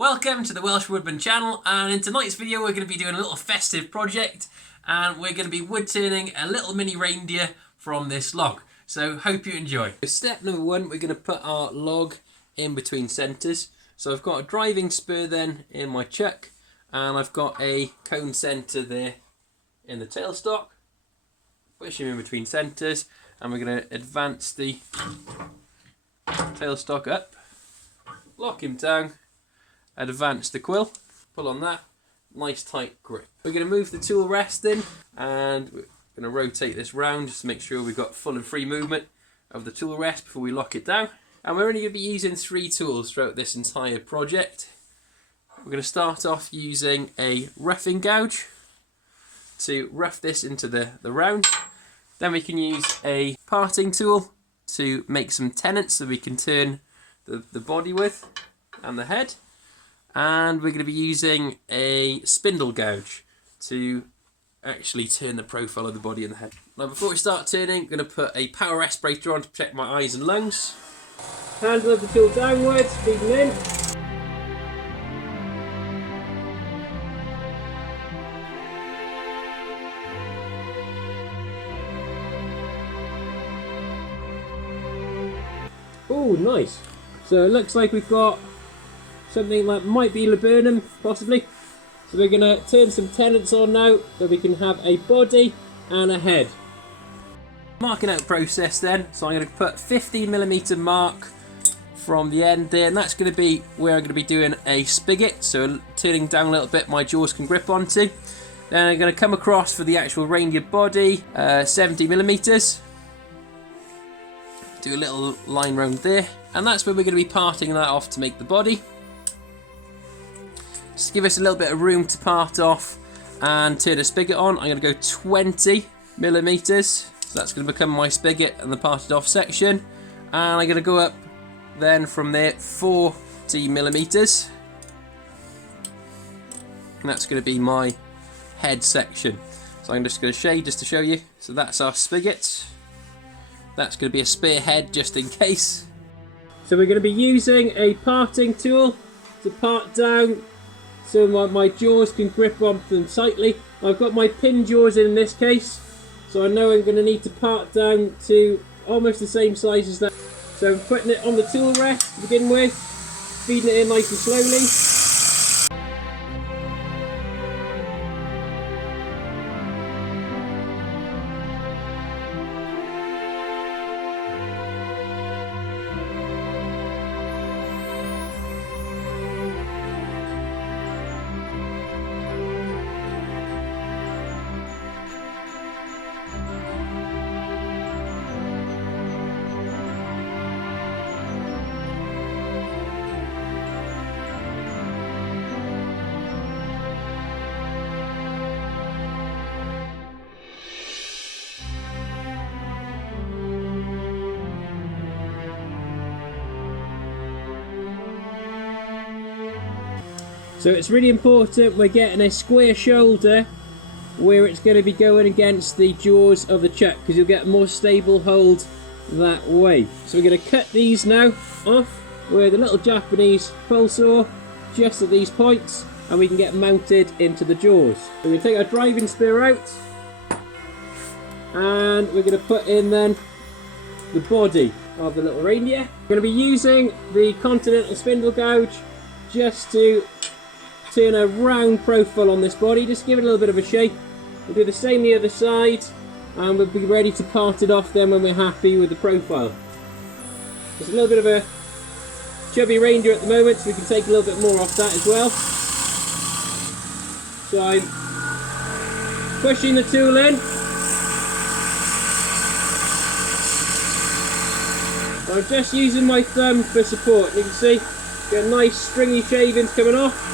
Welcome to the Welsh Woodman channel, and in tonight's video we're going to be doing a little festive project, and we're going to be wood turning a little mini reindeer from this log. So hope you enjoy. Step number one, we're going to put our log in between centres. So I've got a driving spur then in my chuck, and I've got a cone centre there in the tailstock. Push him in between centres, and we're going to advance the tailstock up, lock him down, advance the quill, pull on that, nice tight grip. We're going to move the tool rest in, and we're going to rotate this round just to make sure we've got full and free movement of the tool rest before we lock it down. And we're only going to be using 3 tools throughout this entire project. We're going to start off using a roughing gouge to rough this into the round. Then we can use a parting tool to make some tenons so we can turn the body with and the head. And we're going to be using a spindle gouge to actually turn the profile of the body and the head. Now before we start turning, I'm going to put a power respirator on to protect my eyes and lungs. Handle of the tool downwards, feeding in. Oh, nice. So it looks like we've got something that might be laburnum, possibly. So we're going to turn some tenons on now so we can have a body and a head. Marking out process then. So I'm going to put 15mm mark from the end there, and that's going to be where I'm going to be doing a spigot. So turning down a little bit, my jaws can grip onto. Then I'm going to come across for the actual reindeer body, 70mm. Do a little line round there, and that's where we're going to be parting that off to make the body. Just give us a little bit of room to part off and turn a spigot on. I'm going to go 20mm, so that's going to become my spigot and the parted off section. And I'm going to go up then from there 40mm, and that's going to be my head section. So I'm just going to shade just to show you. So that's our spigot. That's going to be a spare head just in case. So we're going to be using a parting tool to part down so my jaws can grip onto them tightly. I've got my pin jaws in this case, so I know I'm going to need to part down to almost the same size as that. So I'm putting it on the tool rest to begin with, feeding it in nice and slowly. So it's really important we're getting a square shoulder where it's going to be going against the jaws of the chuck, because you'll get a more stable hold that way. So we're going to cut these now off with a little Japanese pole saw just at these points, and we can get mounted into the jaws. So we're going to take our driving spear out, and we're going to put in then the body of the little reindeer. We're going to be using the continental spindle gouge just to turn a round profile on this body, just give it a little bit of a shape. We'll do the same the other side, and we'll be ready to part it off then when we're happy with the profile. There's a little bit of a chubby reindeer at the moment, so we can take a little bit more off that as well. So I'm pushing the tool in. So I'm just using my thumb for support. You can see, get nice stringy shavings coming off.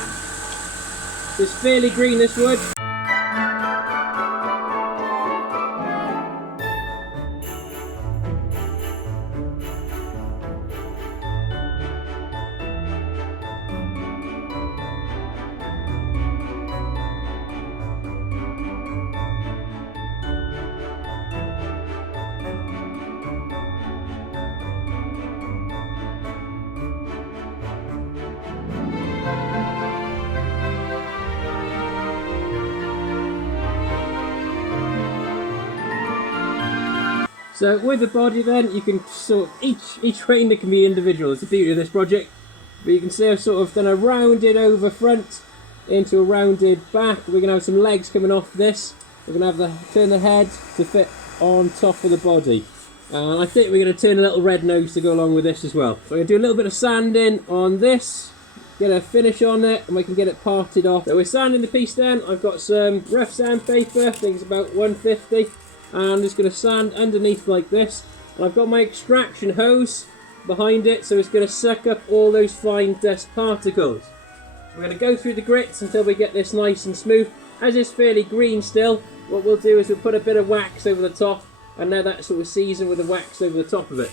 It's fairly green, this wood. So with the body then, you can sort of, each reindeer can be individual. It's the beauty of this project. But you can see I've sort of done a rounded over front into a rounded back. We're going to have some legs coming off this. We're going to have turn the head to fit on top of the body. And I think we're going to turn a little red nose to go along with this as well. So we're going to do a little bit of sanding on this. Get a finish on it and we can get it parted off. So we're sanding the piece down. I've got some rough sandpaper, I think it's about 150. And I'm just going to sand underneath like this. And I've got my extraction hose behind it, so it's going to suck up all those fine dust particles. We're going to go through the grits until we get this nice and smooth. As it's fairly green still, what we'll do is we'll put a bit of wax over the top, and now that's sort of seasoned with the wax over the top of it.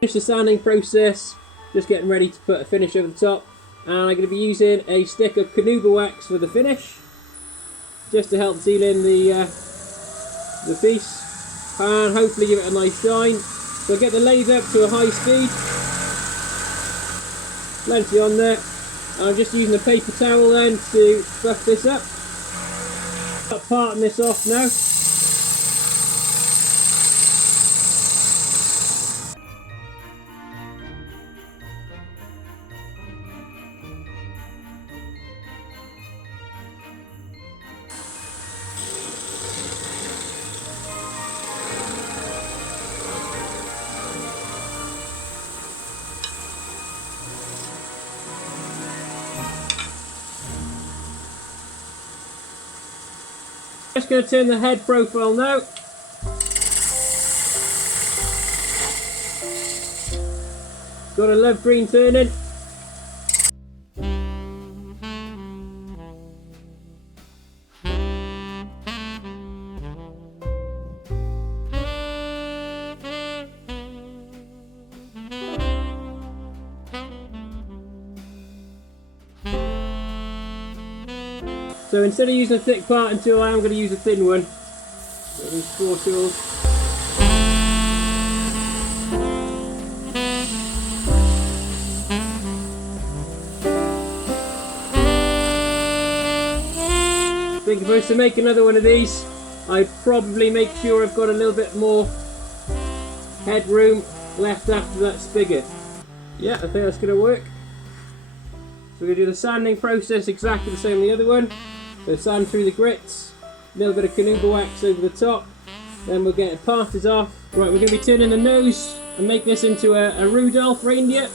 Finish the sanding process, just getting ready to put a finish over the top. And I'm going to be using a stick of carnauba wax for the finish, just to help seal in the piece, and hopefully give it a nice shine. So get the lathe up to a high speed, plenty on there. I'm just using a paper towel then to buff this up. Start parting this off now. Just going to turn the head profile now. Gotta love green turning. So instead of using a thick parting tool, I'm going to use a thin one. So these 4 tools. I think if I was to make another one of these, I'd probably make sure I've got a little bit more headroom left after that spigot. Yeah, I think that's going to work. So we're going to do the sanding process exactly the same as the other one. So sand through the grits, a little bit of carnauba wax over the top, then we'll get it parted off. Right, we're going to be turning the nose and make this into a Rudolph reindeer.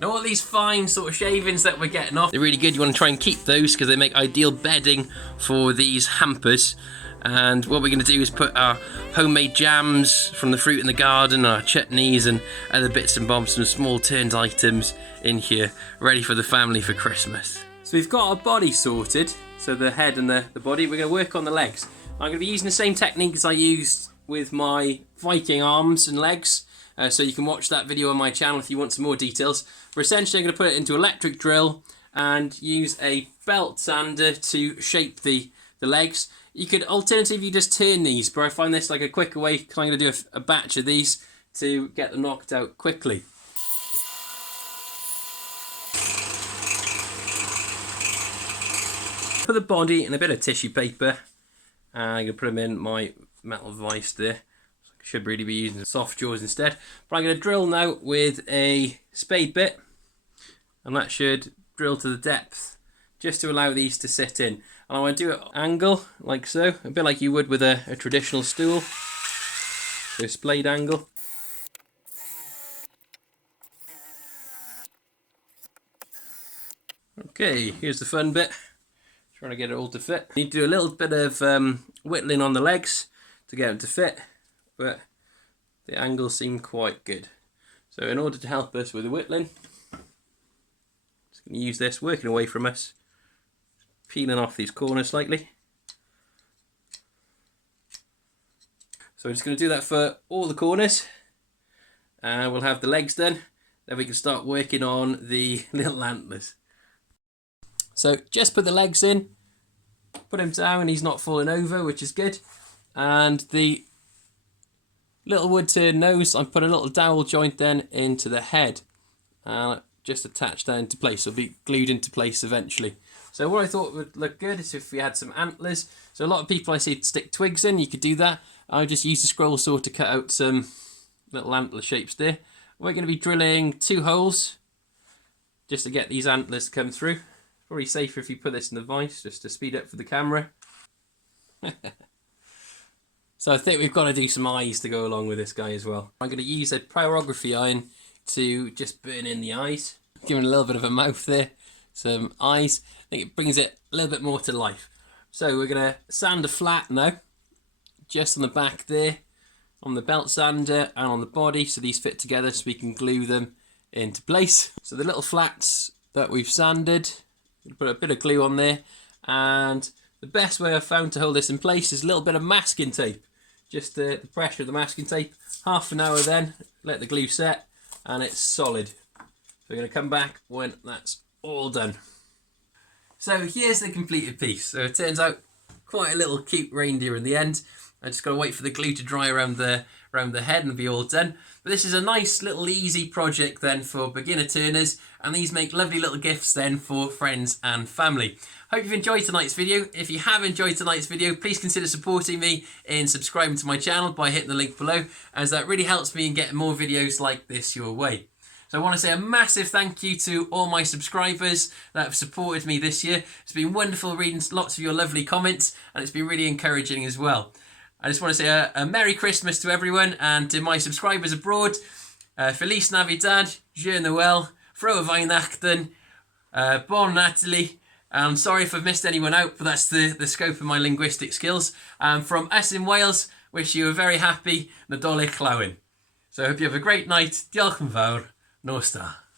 Now all these fine sort of shavings that we're getting off, they're really good. You want to try and keep those because they make ideal bedding for these hampers. And what we're going to do is put our homemade jams from the fruit in the garden, our chutneys and other bits and bobs, some small turned items in here, ready for the family for Christmas. So we've got our body sorted, so the head and the body. We're going to work on the legs. I'm going to be using the same technique as I used with my Viking arms and legs. So you can watch that video on my channel if you want some more details. But essentially I'm going to put it into electric drill and use a belt sander to shape the legs. You could alternatively just turn these, but I find this like a quicker way because I'm going to do a batch of these to get them knocked out quickly. Put the body in a bit of tissue paper and I'm going to put them in my metal vise there. Should really be using soft jaws instead. But I'm going to drill now with a spade bit, and that should drill to the depth just to allow these to sit in. And I want to do it angle like so, a bit like you would with a traditional stool. So splayed angle. Okay, here's the fun bit. Trying to get it all to fit. Need to do a little bit of whittling on the legs to get them to fit. But the angles seem quite good. So in order to help us with the whittling, just going to use this, working away from us, peeling off these corners slightly. So we're just going to do that for all the corners. And we'll have the legs done. Then we can start working on the little antlers. So just put the legs in, put him down, he's not falling over, which is good. And the little wood turn nose, I put a little dowel joint then into the head. Just attached down into place, it'll be glued into place eventually. So what I thought would look good is if we had some antlers. So a lot of people I see stick twigs in, you could do that. I just used a scroll saw to cut out some little antler shapes there. We're going to be drilling 2 holes just to get these antlers to come through. Probably safer if you put this in the vise just to speed up for the camera. So I think we've got to do some eyes to go along with this guy as well. I'm going to use a pyrography iron to just burn in the eyes. Giving a little bit of a mouth there. Some eyes. I think it brings it a little bit more to life. So we're going to sand a flat now. Just on the back there. On the belt sander and on the body. So these fit together so we can glue them into place. So the little flats that we've sanded. Put a bit of glue on there. And the best way I've found to hold this in place is a little bit of masking tape. Just the pressure of the masking tape. Half an hour then. Let the glue set. And it's solid. So we're going to come back when that's all done. So here's the completed piece. So it turns out quite a little cute reindeer in the end. I just got to wait for the glue to dry around the head and be all done. But this is a nice little easy project then for beginner turners, and these make lovely little gifts then for friends and family. Hope you've enjoyed tonight's video. If you have enjoyed tonight's video, please consider supporting me in subscribing to my channel by hitting the link below, as that really helps me in getting more videos like this your way. So I want to say a massive thank you to all my subscribers that have supported me this year. It's been wonderful reading lots of your lovely comments, and it's been really encouraging as well. I just want to say a Merry Christmas to everyone, and to my subscribers abroad, Feliz Navidad, Joyeux Noël, Frohe Weihnachten, Bon Nathalie. I'm sorry if I've missed anyone out, but that's the scope of my linguistic skills. From us in Wales, wish you a very happy Nadolig Llawyn. So I hope you have a great night. Diolch yn fawr. Nos da.